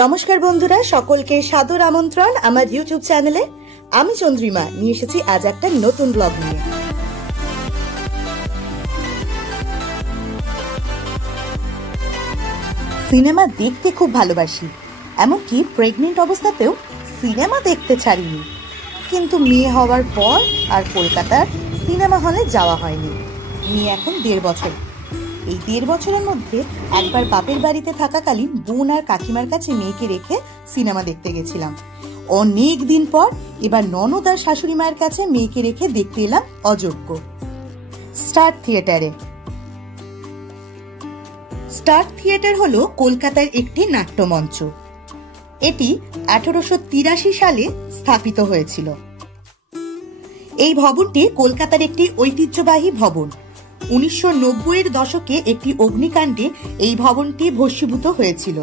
নমস্কার বন্ধুরা, সকলকে সাদর আমন্ত্রণ আমার ইউটিউব চ্যানেলে। আমি চন্দ্রিমা নিয়ে এসেছি আজ একটা নতুন ব্লগ নিয়ে। সিনেমা দেখতে খুব ভালোবাসি, এমনকি প্রেগনেন্ট অবস্থাতেও সিনেমা দেখতে ছাড়িনি। কিন্তু মেয়ে হওয়ার পর আর কলকাতার সিনেমা হলে যাওয়া হয়নি। মেয়ে এখন 1.5 বছর। এই 1.5 বছরের মধ্যে একবার বাপের বাড়িতে থাকাকালীন বোন আর কাকিমার কাছে মেয়েকে রেখে সিনেমা দেখতে গেছিলাম। অনেক দিন পর এবার ননদ আর শাশুড়ি মায়ের কাছে মেয়েকে রেখে দেখতে এলাম অযোগ্য স্টার থিয়েটারে। স্টার থিয়েটার হলো কলকাতার একটি নাট্যমঞ্চ। এটি 1883 সালে স্থাপিত হয়েছিল। এই ভবনটি কলকাতার একটি ঐতিহ্যবাহী ভবন। 1990-এর দশকে একটি অগ্নিকাণ্ডে এই ভবনটি ভস্মীভূত হয়েছিল।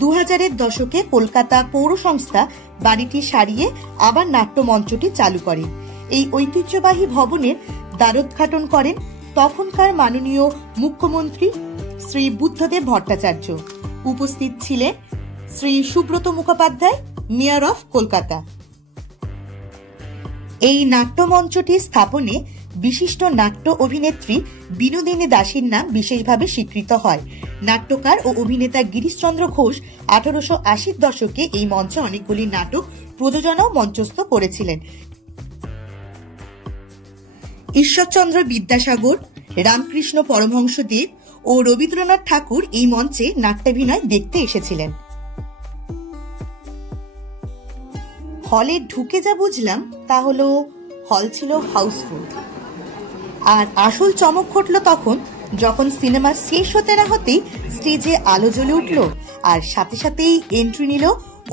2000-এর দশকে কলকাতা পৌর সংস্থা বাড়িটি সারিয়ে আবার নাট্যমঞ্চটি চালু করে। এই ঐতিহ্যবাহী ভবনের দ্বারোদ্ঘাটন করেন তখনকার মাননীয় মুখ্যমন্ত্রী শ্রী বুদ্ধদেব ভট্টাচার্য। উপস্থিত ছিলেন শ্রী সুব্রত মুখোপাধ্যায়, মেয়র অফ কলকাতা। এই নাট্যমঞ্চটি স্থাপনে বিশিষ্ট নাট্য অভিনেত্রী বিনোদিনী দাসীর নাম বিশেষভাবে স্বীকৃত হয়। নাট্যকার ও অভিনেতা গিরিশচন্দ্র ঘোষ 1880-র দশকে এই মঞ্চে অনেকগুলি নাটক প্রযোজনা ও মঞ্চস্থ করেছিলেন। ঈশ্বরচন্দ্র বিদ্যাসাগর, রামকৃষ্ণ পরমহংসদেব ও রবীন্দ্রনাথ ঠাকুর এই মঞ্চে নাট্যাভিনয় দেখতে এসেছিলেন। হলে ঢুকে যা বুঝলাম তা হলো হল ছিল হাউসফুল। আর আসল চমক ঘটল তখন, যখন সিনেমা শেষ হতে না হতেই স্টেজে আলো জ্বলে উঠল আর সাথে সাথেই এন্ট্রি নিল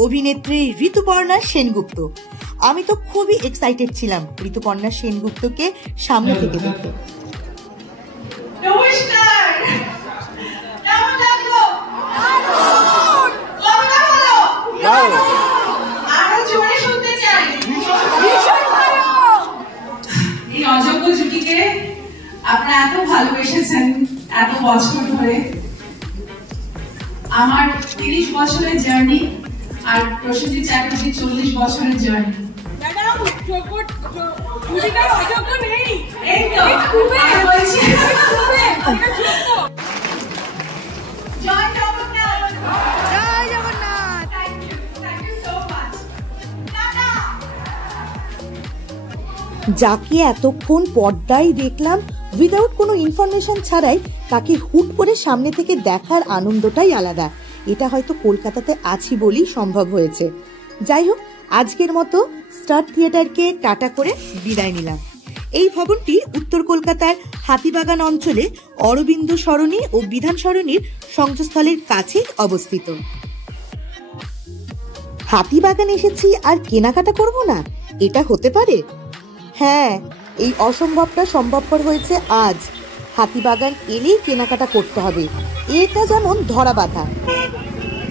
অভিনেত্রী ঋতুপর্ণা সেনগুপ্ত। আমি তো খুবই এক্সাইটেড ছিলাম ঋতুপর্ণা সেনগুপ্তকে সামনে থেকে দেখতে। এই অযোগ্য জুটিকে আপনারা এত ভালোবেসেছেন এত বছর ধরে। আমার 30 বছরের জার্নি আর প্রসেনজিৎ চ্যাটার্জি 40 বছরের জার্নি। যাকে এতক্ষণ পর্দায় দেখলাম উইদাউট কোনো ইনফরমেশন ছাড়াই, তাকে হুট করে সামনে থেকে দেখার আনন্দটাই আলাদা। এটা হয়তো কলকাতাতে আছি বলেই সম্ভব হয়েছে। যাই হোক, আজকের মতো স্টার থিয়েটারকে টাটা করে বিদায় নিলাম। এই ভবনটি উত্তর কলকাতার হাতিবাগান অঞ্চলে অরবিন্দ সরণি ও বিধান সরণির সংযোগস্থলের কাছে অবস্থিত। হাতিবাগান এসেছি আর কেনাকাটা করব না, এটা হতে পারে? হ্যাঁ, এই অসম্ভবটা সম্ভবপর হয়েছে আজ। হাতিবাগান এলেই কেনাকাটা করতে হবে, এটা যেমন ধরা বাঁধা।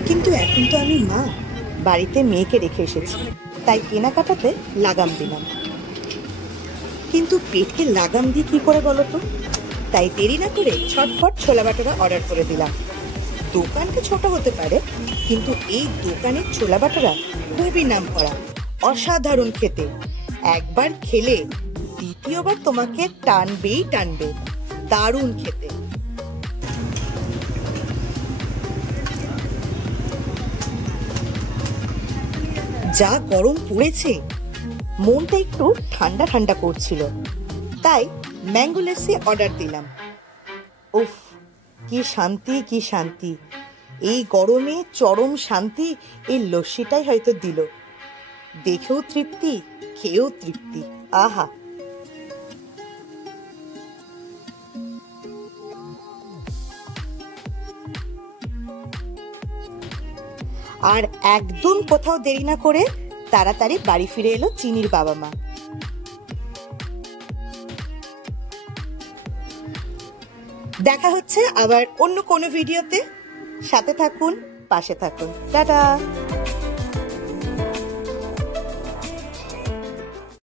কিন্তু এখন তো আমি মা, বাড়িতে মেয়েকে রেখে এসেছি, তাই কেনাকাটাতে লাগাম দিলাম। কিন্তু পেটকে লাগাম দিয়ে কি করে বলো তো? তাই দেরি না করে ছটফট ছোলা বাটোরা অর্ডার করে দিলাম। দোকানটা ছোট হতে পারে, কিন্তু এই দোকানের ছোলা বাটোরা খুবই নাম করা, অসাধারণ খেতে। একবার খেলে দ্বিতীয়বার তোমাকে টানবেই টানবে, দারুণ খেতে। যা গরম পড়েছে, মনটা একটু ঠান্ডা ঠান্ডা করছিল, তাই ম্যাঙ্গো লস্যি অর্ডার দিলাম। উফ, কি শান্তি কি শান্তি! এই গরমে চরম শান্তি এই লস্যিটাই হয়তো দিল। দেখেও তৃপ্তি, খেয়েও তৃপ্তি। আহা! আর একদম কোথাও দেরি না করে তাড়াতাড়ি বাড়ি ফিরে এলো চিনির বাবা মা। দেখা হচ্ছে আবার অন্য কোনো ভিডিওতে। সাথে থাকুন, পাশে থাকুন। টাটা।